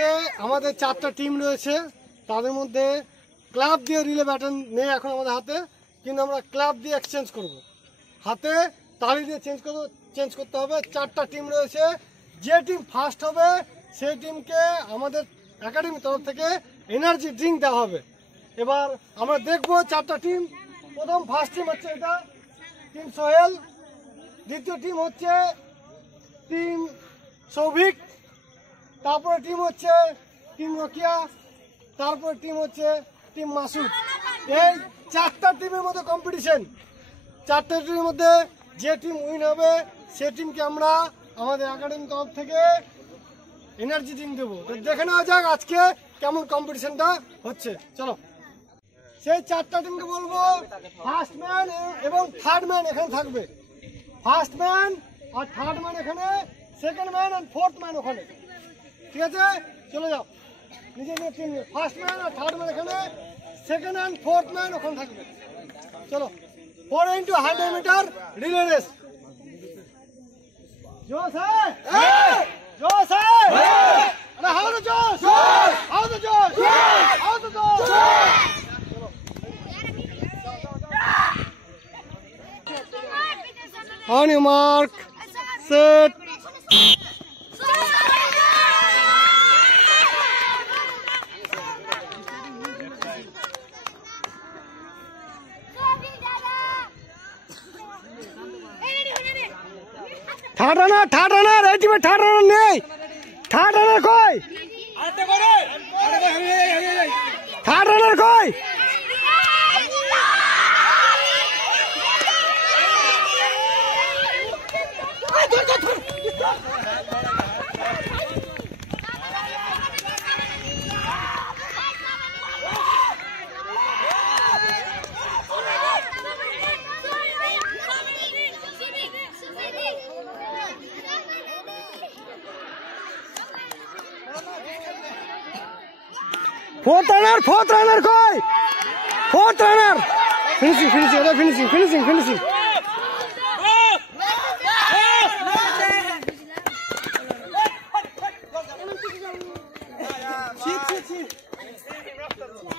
আজকে আমাদের 4টা টিম রয়েছে, তাদের মধ্যে ক্লাব দিয়ে রিলে ব্যাটন নেই এখন আমাদের হাতে, কিন্তু আমরা ক্লাব দিয়ে এক্সচেঞ্জ করব। হাতে তালি দিয়ে চেঞ্জ করতে হবে। 4টা টিম রয়েছে, যে টিম ফার্স্ট হবে সেই টিমকে আমাদের একাডেমির তরফ থেকে এনার্জি ড্রিঙ্ক দেওয়া হবে। এবার আমরা দেখবো 4টা টিম। প্রথম ফার্স্ট টিম হচ্ছে এটা টিম সোহেল, দ্বিতীয় টিম হচ্ছে টিম সৌভিক, তারপরে টিম হচ্ছে টিম রকিয়া, তারপরে টিম হচ্ছে টিম মাসুদ। এই 4টা টিমের মধ্যে কম্পিটিশন। 4টা টিমের মধ্যে যে টিম উইন হবে সে টিমকে আমরা আমাদের একাডেমি তরফ থেকে এনার্জি ড্রিঙ্ক দেবো। তো দেখে নেওয়া যাক আজকে কেমন কম্পিটিশনটা হচ্ছে। চলো, সেই 4টা টিমকে বলবো ফার্স্ট ম্যান এবং থার্ড ম্যান এখানে থাকবে। ফার্স্ট ম্যান আর থার্ড ম্যান এখানে, সেকেন্ড ম্যান আর ফোর্থ ম্যান ওখানে। ঠিক আছে, চলে যাও নিজে নিজে টিম। ফার্স্ট ম্যান আর থার্ড ম্যান এখানে, সেকেন্ড অ্যান্ড ফোর্থ ম্যান ওখানে থাকবে। চলো, 4 into 100 মিটার রিলে রেস। जोश है, जोश है, अरे how the josh, how the josh, how the josh. On your mark, set. Third runner এই টিমে থার্ড রানার নেই। থার্ড রানার কই? থার্ড রানার কই? फोर्थ रनर कोई? Fourth runner finishing,